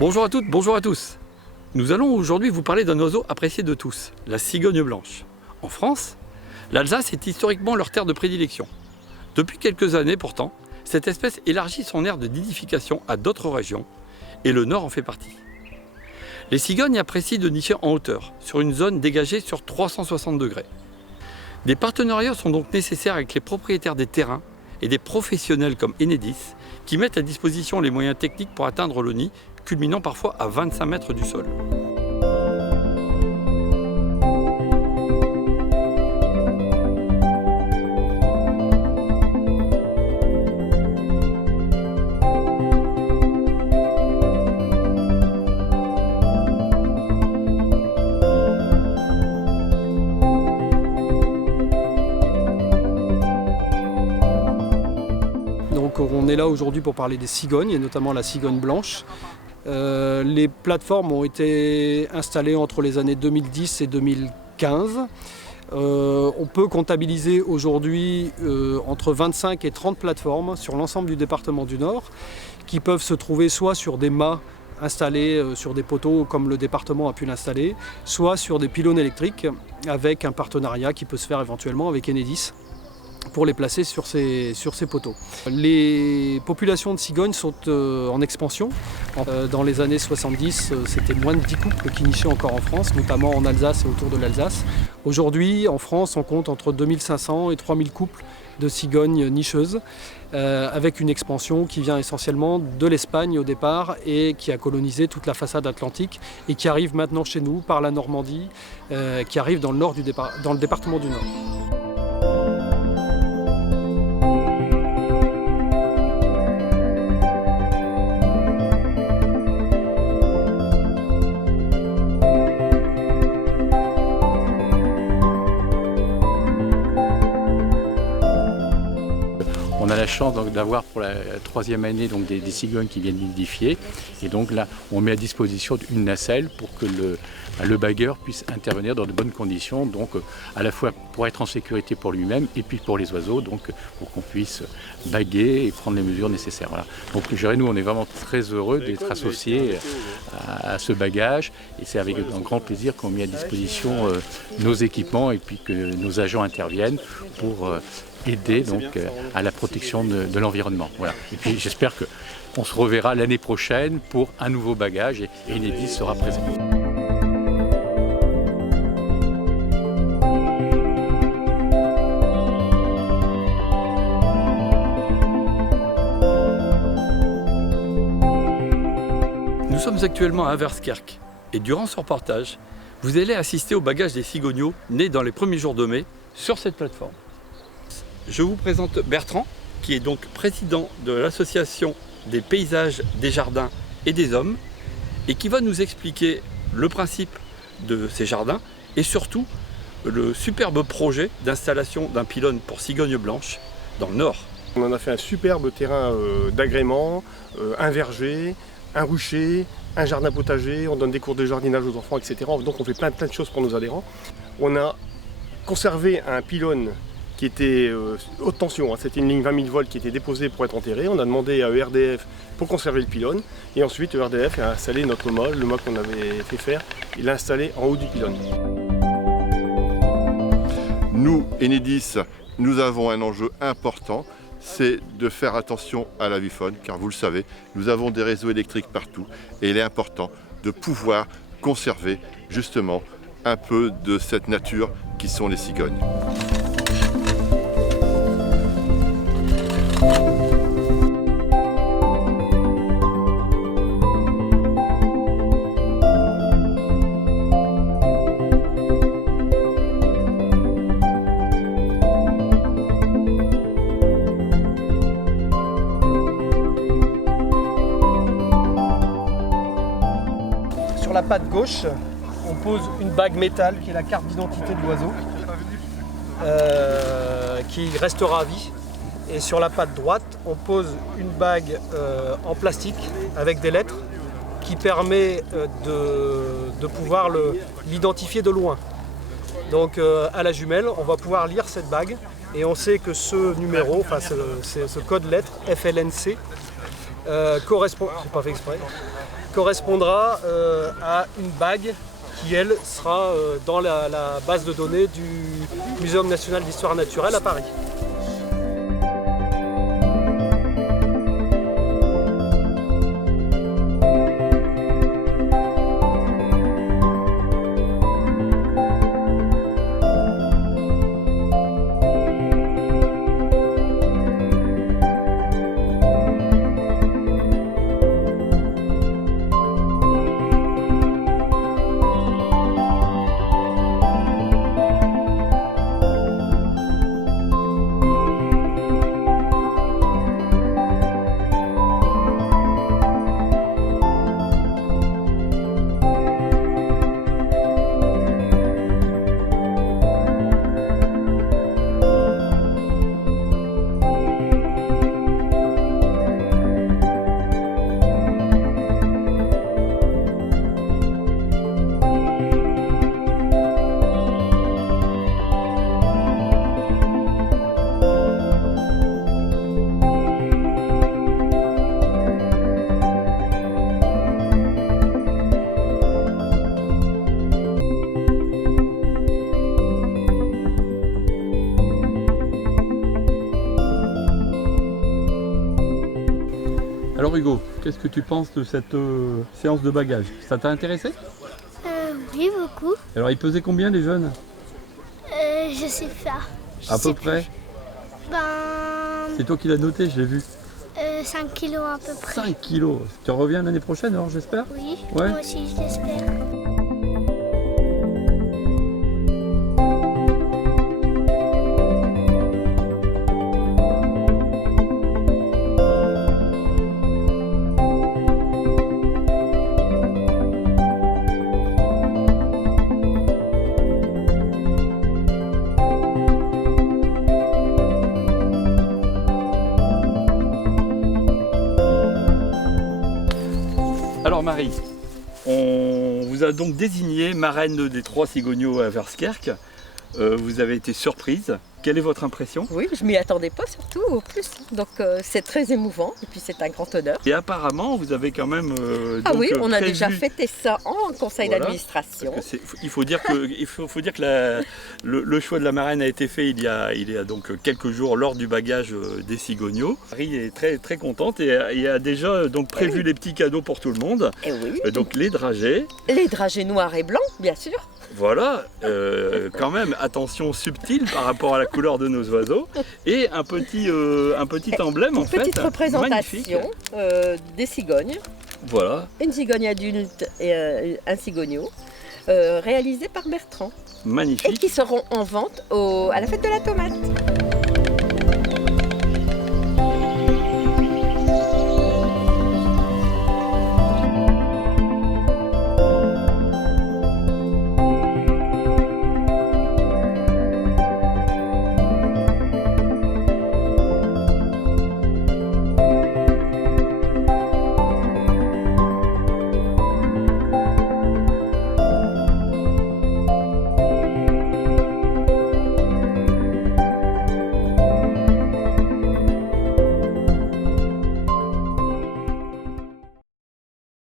Bonjour à toutes, bonjour à tous. Nous allons aujourd'hui vous parler d'un oiseau apprécié de tous, la cigogne blanche. En France, l'Alsace est historiquement leur terre de prédilection. Depuis quelques années pourtant, cette espèce élargit son aire de nidification à d'autres régions, et le Nord en fait partie. Les cigognes apprécient de nicher en hauteur, sur une zone dégagée sur 360 degrés. Des partenariats sont donc nécessaires avec les propriétaires des terrains et des professionnels comme Enedis, qui mettent à disposition les moyens techniques pour atteindre le nid, culminant parfois à 25 mètres du sol. Donc on est là aujourd'hui pour parler des cigognes et notamment la cigogne blanche. Les plateformes ont été installées entre les années 2010 et 2015. On peut comptabiliser aujourd'hui entre 25 et 30 plateformes sur l'ensemble du département du Nord qui peuvent se trouver soit sur des mâts installés sur des poteaux comme le département a pu l'installer, soit sur des pylônes électriques avec un partenariat qui peut se faire éventuellement avec Enedis pour les placer sur ces poteaux. Les populations de cigognes sont en expansion. Dans les années 70, c'était moins de 10 couples qui nichaient encore en France, notamment en Alsace et autour de l'Alsace. Aujourd'hui, en France, on compte entre 2500 et 3000 couples de cigognes nicheuses, avec une expansion qui vient essentiellement de l'Espagne au départ et qui a colonisé toute la façade atlantique et qui arrive maintenant chez nous par la Normandie, qui arrive dans le département du Nord. On a la chance d'avoir pour la troisième année donc, des cigognes qui viennent nidifier. Et donc là, on met à disposition une nacelle pour que le bagueur puisse intervenir dans de bonnes conditions, donc à la fois pour être en sécurité pour lui-même et puis pour les oiseaux, donc pour qu'on puisse baguer et prendre les mesures nécessaires. Voilà. Donc nous, on est vraiment très heureux d'être associés à ce bagage et c'est avec un grand plaisir qu'on met à disposition nos équipements et puis que nos agents interviennent pour aider donc, à la protection de l'environnement. Voilà. Et puis j'espère qu'on se reverra l'année prochaine pour un nouveau bagage et Enedis sera présent. Nous sommes actuellement à Averskerk et durant ce reportage, vous allez assister au bagage des cigogneaux nés dans les premiers jours de mai sur cette plateforme. Je vous présente Bertrand, qui est donc président de l'association des paysages, des jardins et des hommes, et qui va nous expliquer le principe de ces jardins et surtout le superbe projet d'installation d'un pylône pour cigognes blanches dans le Nord. On en a fait un superbe terrain d'agrément, un verger, un rucher, un jardin potager, on donne des cours de jardinage aux enfants, etc. Donc on fait plein de choses pour nos adhérents. On a conservé un pylône qui était haute tension, hein. C'était une ligne 20 000 volts qui était déposée pour être enterrée. On a demandé à ERDF pour conserver le pylône et ensuite ERDF a installé notre mât, le mât qu'on avait fait faire, il l'a installé en haut du pylône. Nous, Enedis, nous avons un enjeu important, c'est de faire attention à l'avifaune, car vous le savez, nous avons des réseaux électriques partout et il est important de pouvoir conserver justement un peu de cette nature qui sont les cigognes. Sur la patte gauche, on pose une bague métal qui est la carte d'identité de l'oiseau, qui restera à vie. Et sur la patte droite, on pose une bague en plastique avec des lettres qui permet de pouvoir l'identifier de loin. Donc à la jumelle, on va pouvoir lire cette bague et on sait que ce numéro, enfin ce code lettre FLNC correspond, c'est pas fait exprès, correspondra à une bague qui, elle, sera dans la base de données du Muséum national d'histoire naturelle à Paris. Alors Hugo, qu'est-ce que tu penses de cette séance de bagage? Ça t'a intéressé? Oui, beaucoup. Alors ils pesaient combien les jeunes? Je sais pas. À peu près? Ben, C'est toi qui l'as noté, je l'ai vu. 5 kilos à peu près. 5 kilos. Tu reviens l'année prochaine alors j'espère? Oui, Ouais. moi aussi je l'espère. Alors Marie, on vous a donc désigné marraine des 3 cigognos à Verskerk. Vous avez été surprise. Quelle est votre impression? Oui, je m'y attendais pas surtout au plus. Donc c'est très émouvant et puis c'est un grand honneur. Et apparemment, vous avez quand même Ah donc, oui, on a prévu- déjà fêté ça en conseil Voilà. d'administration. Parce que il faut dire que le choix de la marraine a été fait il y a donc quelques jours lors du bagage des cigognos. Marie est très très contente et a déjà donc prévu oui. les petits cadeaux pour tout le monde. Et oui, Donc les dragées. les dragées noirs et blancs, bien sûr. Voilà, quand même, attention subtile par rapport à la couleur de nos oiseaux. Et un petit emblème en Une fait. petite magnifique. représentation des cigognes. Voilà, Une cigogne adulte et un cigogno. Réalisé par Bertrand. Et magnifique. qui seront en vente à la fête de la tomate.